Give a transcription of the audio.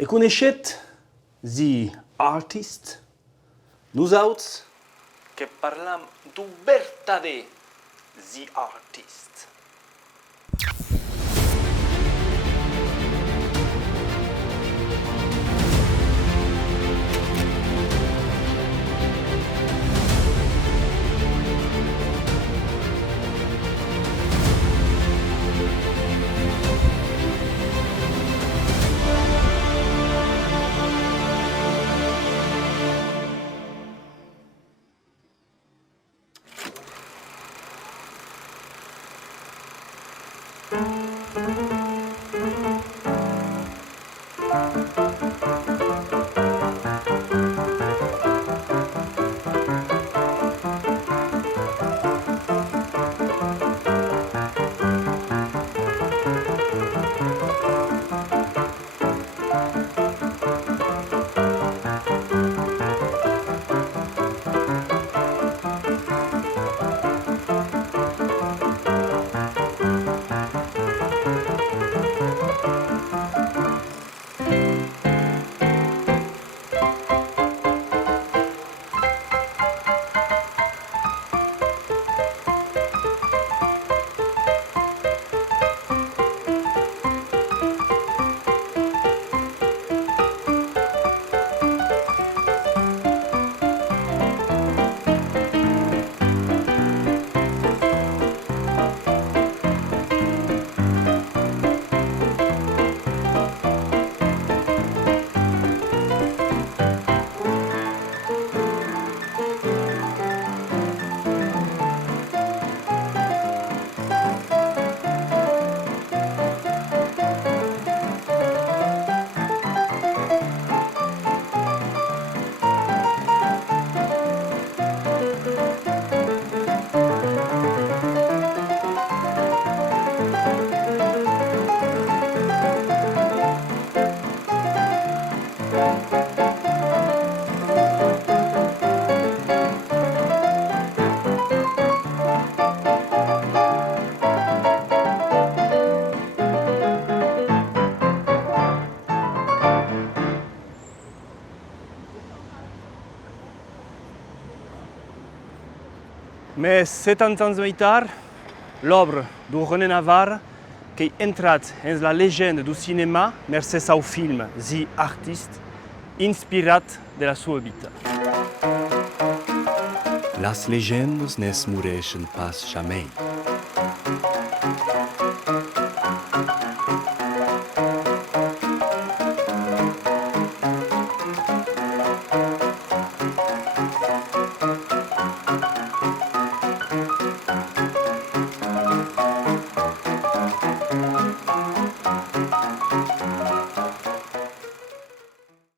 Et connaissez-vous The Artiste? Nosautes que parlam du vertadèr The Artiste. Mais 70 ans mai tard, l'obra de René Navarre, qui est entrat en la légende du cinéma grâce au film The Artiste, inspirat de la sua vida. Las legendas ne mureixen pas jamais.